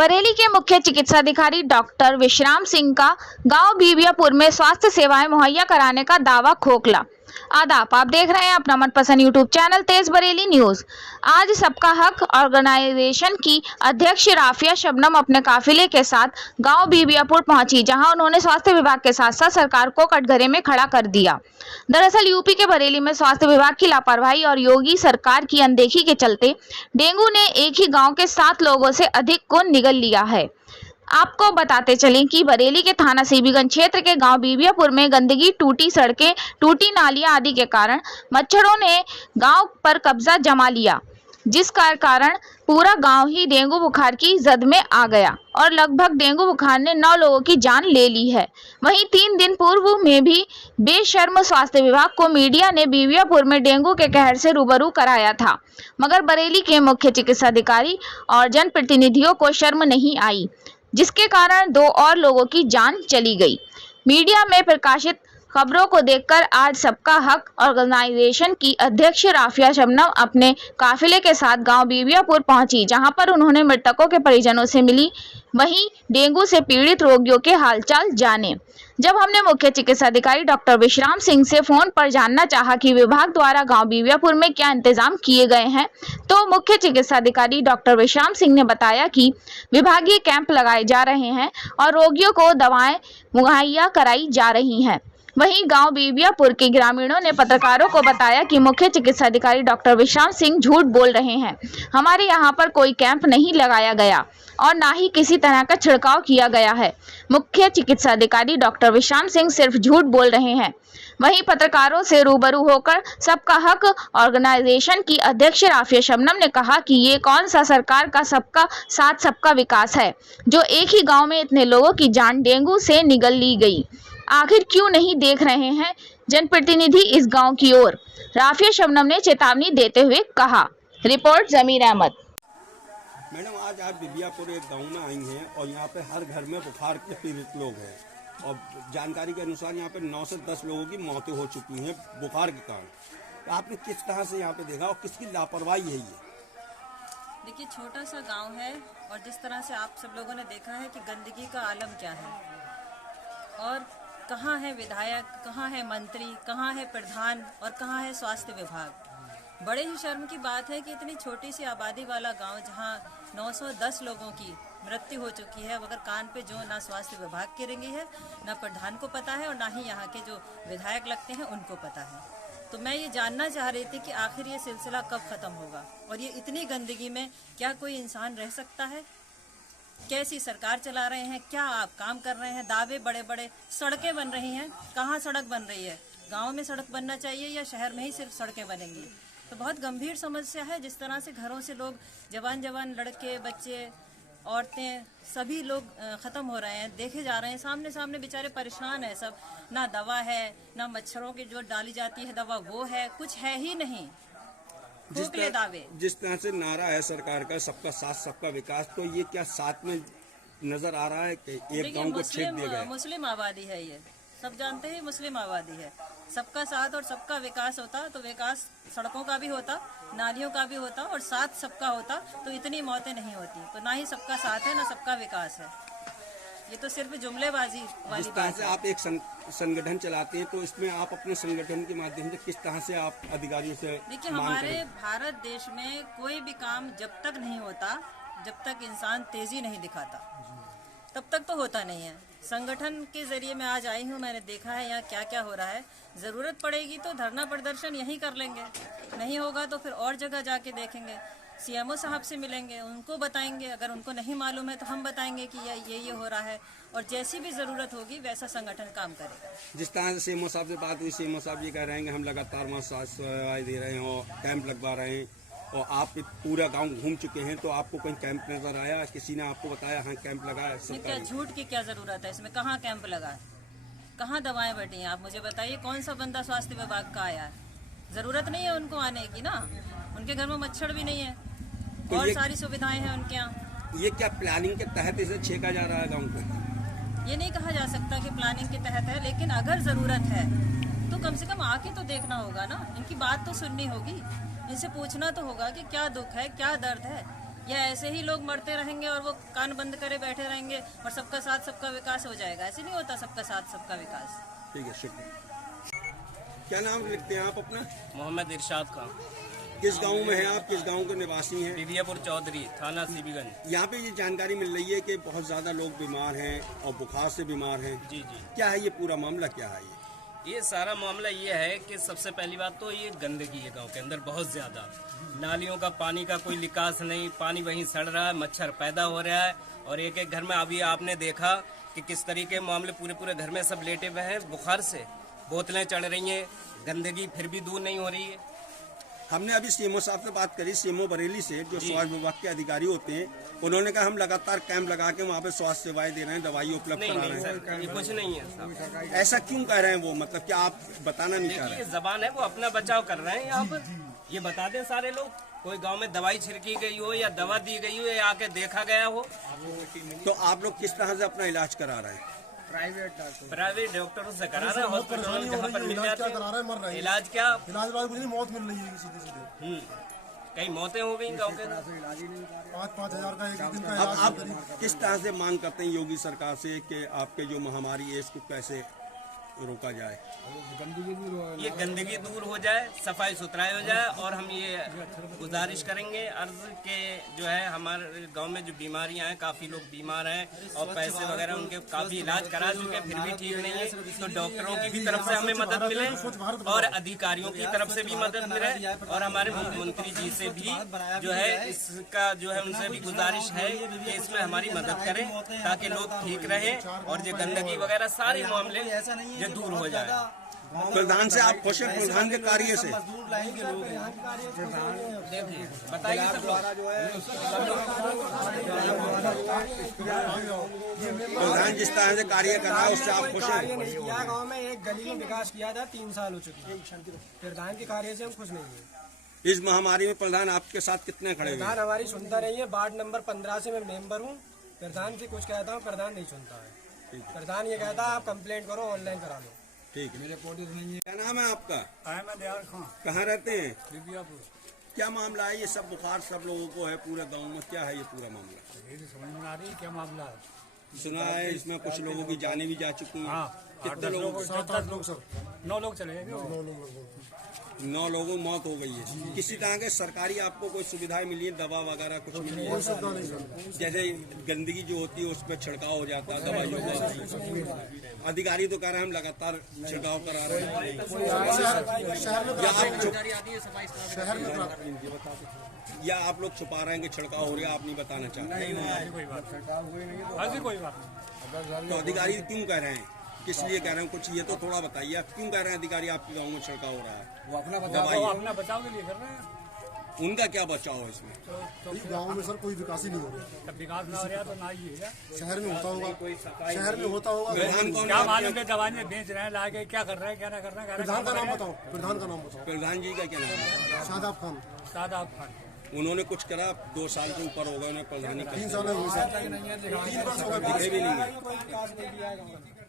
बरेली के मुख्य चिकित्साधिकारी डॉक्टर विश्राम सिंह का गांव बीबियापुर में स्वास्थ्य सेवाएं मुहैया कराने का दावा खोखला। आदाब, आप देख रहे हैं अपना मनपसंद यूट्यूब चैनल तेज बरेली न्यूज। आज सबका हक ऑर्गेनाइजेशन की अध्यक्ष राफिया शबनम अपने काफिले के साथ गांव बीबियापुर पहुंची, जहां उन्होंने स्वास्थ्य विभाग के साथ साथ सरकार को कटघरे में खड़ा कर दिया। दरअसल यूपी के बरेली में स्वास्थ्य विभाग की लापरवाही और योगी सरकार की अनदेखी के चलते डेंगू ने एक ही गांव के 7 लोगों से अधिक को निगल लिया है। आपको बताते चलें कि बरेली के थाना सीबीगंज क्षेत्र के गांव बीबियापुर में गंदगी, टूटी सड़कें, टूटी नालियां आदि के कारण मच्छरों ने गांव पर कब्जा जमा लिया, जिस कारण पूरा गांव ही डेंगू बुखार की जद में आ गया और लगभग डेंगू बुखार ने 9 लोगों की जान ले ली है। वहीं 3 दिन पूर्व में भी बेशर्म स्वास्थ्य विभाग को मीडिया ने बीबियापुर में डेंगू के कहर से रूबरू कराया था, मगर बरेली के मुख्य चिकित्साधिकारी और जनप्रतिनिधियों को शर्म नहीं आई, जिसके कारण 2 और लोगों की जान चली गई। मीडिया में प्रकाशित खबरों को देखकर आज सबका हक ऑर्गेनाइजेशन की अध्यक्ष राफिया शबनम अपने काफिले के साथ गांव बीबियापुर पहुंची, जहां पर उन्होंने मृतकों के परिजनों से मिली, वहीं डेंगू से पीड़ित रोगियों के हालचाल जाने। जब हमने मुख्य चिकित्साधिकारी डॉक्टर विश्राम सिंह से फोन पर जानना चाहा कि विभाग द्वारा गांव बीबियापुर में क्या इंतजाम किए गए हैं, तो मुख्य चिकित्साधिकारी डॉक्टर विश्राम सिंह ने बताया कि विभागीय कैंप लगाए जा रहे हैं और रोगियों को दवाएं मुहैया कराई जा रही हैं। वहीं गांव बीबियापुर के ग्रामीणों ने पत्रकारों को बताया कि मुख्य चिकित्साधिकारी डॉक्टर विश्राम सिंह झूठ बोल रहे हैं। हमारे यहां पर कोई कैंप नहीं लगाया गया और ना ही किसी तरह का छिड़काव किया गया है। मुख्य चिकित्साधिकारी डॉक्टर विश्राम सिंह सिर्फ झूठ बोल रहे हैं। वहीं पत्रकारों से रूबरू होकर सबका हक ऑर्गेनाइजेशन की अध्यक्ष राफिया शबनम ने कहा कि ये कौन सा सरकार का सबका साथ सबका विकास है, जो एक ही गाँव में इतने लोगों की जान डेंगू से निगल ली गई। आखिर क्यों नहीं देख रहे हैं जनप्रतिनिधि इस गांव की ओर, राफिया शबनम ने चेतावनी देते हुए कहा। रिपोर्ट जमीर अहमद। मैडम, आज आप बीबियापुर एक गांव में आई हैं और यहाँ पे हर घर में बुखार के पीड़ित लोग हैं और जानकारी के अनुसार यहाँ पे 9 से 10 लोगों की मौतें हो चुकी हैं बुखार के कारण। तो आपने किस तरह से यहाँ पे देखा और किसकी लापरवाही है ये? देखिए, छोटा सा गांव है और जिस तरह से आप सब लोगों ने देखा है कि गंदगी का आलम क्या है और कहाँ है विधायक, कहाँ है मंत्री, कहाँ है प्रधान और कहाँ है स्वास्थ्य विभाग। बड़े ही शर्म की बात है कि इतनी छोटी सी आबादी वाला गांव जहाँ 910 लोगों की मृत्यु हो चुकी है, मगर कान पे जो ना स्वास्थ्य विभाग की रेंगी है, ना प्रधान को पता है और ना ही यहाँ के जो विधायक लगते हैं उनको पता है। तो मैं ये जानना चाह रही थी कि आखिर ये सिलसिला कब ख़त्म होगा और ये इतनी गंदगी में क्या कोई इंसान रह सकता है? कैसी सरकार चला रहे हैं, क्या आप काम कर रहे हैं? दावे बड़े बड़े, सड़कें बन रही हैं, कहाँ सड़क बन रही है? गांव में सड़क बनना चाहिए या शहर में ही सिर्फ सड़कें बनेंगी? तो बहुत गंभीर समस्या है। जिस तरह से घरों से लोग जवान लड़के, बच्चे, औरतें, सभी लोग ख़त्म हो रहे हैं, देखे जा रहे हैं, सामने सामने बेचारे परेशान है सब। ना दवा है, ना मच्छरों की जो डाली जाती है दवा वो है, कुछ है ही नहीं। जिस तरह से नारा है सरकार का सबका साथ सबका विकास, तो ये क्या साथ में नजर आ रहा है कि एक गांव को छेद दिया गया? मुस्लिम आबादी है, ये सब जानते हैं, मुस्लिम आबादी है। सबका साथ और सबका विकास होता तो विकास सड़कों का भी होता, नालियों का भी होता और साथ सबका होता तो इतनी मौतें नहीं होती। तो ना ही सबका साथ है ना सबका विकास है, ये तो सिर्फ जुमलेबाजी वाली जिस तरह से आप एक संगठन चलाते हैं, तो इसमें आप अपने संगठन के माध्यम से किस तरह से आप अधिकारियों से? देखिए, हमारे भारत देश में कोई भी काम जब तक नहीं होता, जब तक इंसान तेजी नहीं दिखाता, तब तक तो होता नहीं है। संगठन के जरिए मैं आज आई हूँ, मैंने देखा है यहाँ क्या क्या हो रहा है। ज़रूरत पड़ेगी तो धरना प्रदर्शन यहीं कर लेंगे, नहीं होगा तो फिर और जगह जाके देखेंगे, सीएमओ साहब से मिलेंगे, उनको बताएंगे। अगर उनको नहीं मालूम है तो हम बताएंगे कि ये हो रहा है और जैसी भी ज़रूरत होगी वैसा संगठन काम करेगा। जिस तरह से सीएमओ साहब से बात हुई, सीएमओ साहब ये कह रहे हैं कि हम लगातार वहाँ स्वास्थ्य सेवाएं दे रहे हैं और कैंप लगवा रहे हैं, और आप पूरा गांव घूम चुके हैं, तो आपको कोई कैंप नजर आया? किसी ने आपको बताया हाँ कैंप लगा है? क्या झूठ की क्या ज़रूरत है इसमें? कहाँ कैंप लगा है, कहाँ दवाएं बटी हैं? आप मुझे बताइए, कौन सा बंदा स्वास्थ्य विभाग का आया है? ज़रूरत नहीं है उनको आने की ना, उनके घर में मच्छर भी नहीं है तो और सारी सुविधाएं हैं उनके यहाँ। ये क्या प्लानिंग के तहत इसे छेका जा रहा है गाँव को? ये नहीं कहा जा सकता कि प्लानिंग के तहत है, लेकिन अगर ज़रूरत है तो कम से कम आके तो देखना होगा ना, इनकी बात तो सुननी होगी, इनसे पूछना तो होगा कि क्या दुख है, क्या दर्द है। या ऐसे ही लोग मरते रहेंगे और वो कान बंद करे बैठे रहेंगे और सबका साथ सबका विकास हो जाएगा? ऐसे नहीं होता सबका साथ सबका विकास। ठीक है, शुक्रिया। क्या नाम लिखते हैं आप अपना? मोहम्मद इरशाद खान। किस गांव में हैं आप? किस गांव के निवासी हैं? बीबियापुर चौधरी, थाना सीबीगंज। यहाँ पे ये जानकारी मिल रही है कि बहुत ज़्यादा लोग बीमार हैं और बुखार से बीमार हैं। जी जी, क्या है ये पूरा मामला, क्या है ये सारा मामला ये है कि सबसे पहली बात तो ये गंदगी है गांव के अंदर बहुत ज़्यादा। नालियों का पानी का कोई निकास नहीं, पानी वहीं सड़ रहा है, मच्छर पैदा हो रहा है। और एक एक घर में अभी आपने देखा कि किस तरीके के मामले पूरे घर में सब लेटे हुए हैं बुखार से, बोतलें चढ़ रही हैं, गंदगी फिर भी दूर नहीं हो रही है। हमने अभी सीएमओ साहब से बात करी, सीएमओ बरेली से, जो स्वास्थ्य विभाग के अधिकारी होते हैं। उन्होंने कहा हम लगातार कैंप लगा के वहाँ पे स्वास्थ्य सेवाएं दे रहे हैं, दवाई उपलब्ध करा रहे हैं। सर, ये कुछ नहीं है साहब। ऐसा क्यों कह रहे हैं वो, मतलब क्या आप बताना नहीं चाह रहे? ये जबान है, वो अपना बचाव कर रहे हैं यहाँ पर। ये बता दें सारे लोग, कोई गांव में दवाई छिड़की गई हो या दवा दी गई हो या आके देखा गया हो। तो आप लोग किस तरह से अपना इलाज करा रहे हैं? प्राइवेट डॉक्टरों से करा रहे हैं, हॉस्पिटल जहाँ पर मिल जाते हैं। इलाज क्या, कुछ नहीं, मौत मिल रही है सीधे। कई मौतें हो गई गाँव के। 5-5 हजार का एक दिन का अब आप किस तरह से मांग करते हैं योगी सरकार से कि आपके जो महामारी है इसको कैसे रोका जाए? ये गंदगी दूर हो जाए, सफाई सुथराई हो जाए। और हम ये गुजारिश करेंगे अर्ज के जो है हमारे गांव में जो बीमारियां हैं, काफ़ी लोग बीमार हैं और पैसे वगैरह उनके काफ़ी इलाज करा चुके हैं, फिर भी ठीक नहीं है। तो डॉक्टरों की भी तरफ से हमें मदद मिले और अधिकारियों की तरफ से भी मदद मिले और हमारे मुख्यमंत्री जी से भी जो है इसका जो है उनसे भी गुजारिश है कि इसमें हमारी मदद करें ताकि लोग ठीक रहें और जो गंदगी वगैरह सारे मामले जो दूर हो जाए। प्रधान से आप खुश हैं? प्रधान के कार्य से बताइए सब लोग। प्रधान जिस तरह से कार्य कर रहा है उससे आप खुश हैं? गांव में एक गली में विकास किया था, 3 साल हो चुके हैं। प्रधान के कार्य से हम खुश नहीं हैं। इस महामारी में प्रधान आपके साथ कितने खड़े हुए? प्रधान हमारी सुनता नहीं है। वार्ड नंबर 15 से मैं मेंबर हूँ। प्रधान से कुछ कहता हूँ, प्रधान नहीं सुनता है। प्रधान ये कहता है आप कंप्लेंट करो, ऑनलाइन करा लो। ठीक है। क्या नाम है आपका? अहमद यार खान, कहाँ रहते हैं? बीबियापुर। क्या मामला है? ये सब बुखार सब लोगों को है पूरे गांव में, क्या है ये पूरा मामला? ये तो समझ में आ रही क्या मामला है। सुना है इसमें कुछ लोगों की जानें भी जा चुकी हैं। हाँ, कितने लोगों? 7-8 लोग सर, 9 लोग चले गए। 9 लोगों की मौत हो गई है। किसी तरह के सरकारी आपको कोई सुविधाएं मिली है, दवा वगैरह कुछ मिली है? जैसे गंदगी जो होती है उस पर छिड़काव हो जाता है दवाइयों का। अधिकारी तो कह रहे हैं हम लगातार छिड़काव करा रहे हैं। या आप लोग छुपा रहे हैं कि छिड़काव हो रहा है, आप नहीं बताना चाह रहे? कोई बात नहीं। तो अधिकारी क्यों कह रहे हैं, किस लिए कह रहे हैं, कुछ ये तो थोड़ा बताइए। आप क्यों कह रहे हैं अधिकारी आपके गाँव में छिड़काव हो रहा है? वो अपना बचाव के लिए कर रहे हैं। उनका क्या बचाव है इसमें? गाँव में सर कोई विकास ही नहीं हो रहा। विकास ना हो रहा तो ना ही है। शहर में होता होगा, शहर में होता होगा। प्रधान कौन? क्या मालूम के दवाइयाँ बेच रहे हैं, लाके क्या कर रहे हैं, क्या ना कर रहे हैं। प्रधान का नाम बताओ, प्रधान का नाम बताओ। प्रधान जी का क्या नाम है? शादाब खान। उन्होंने कुछ करा? 2 साल से ऊपर हो गए उन्हें प्रधानी। 3 साल हो गए सर, 3 वर्ष हो गए, दिखे भी नहीं है। कोई विकास नहीं किया है गाँव में।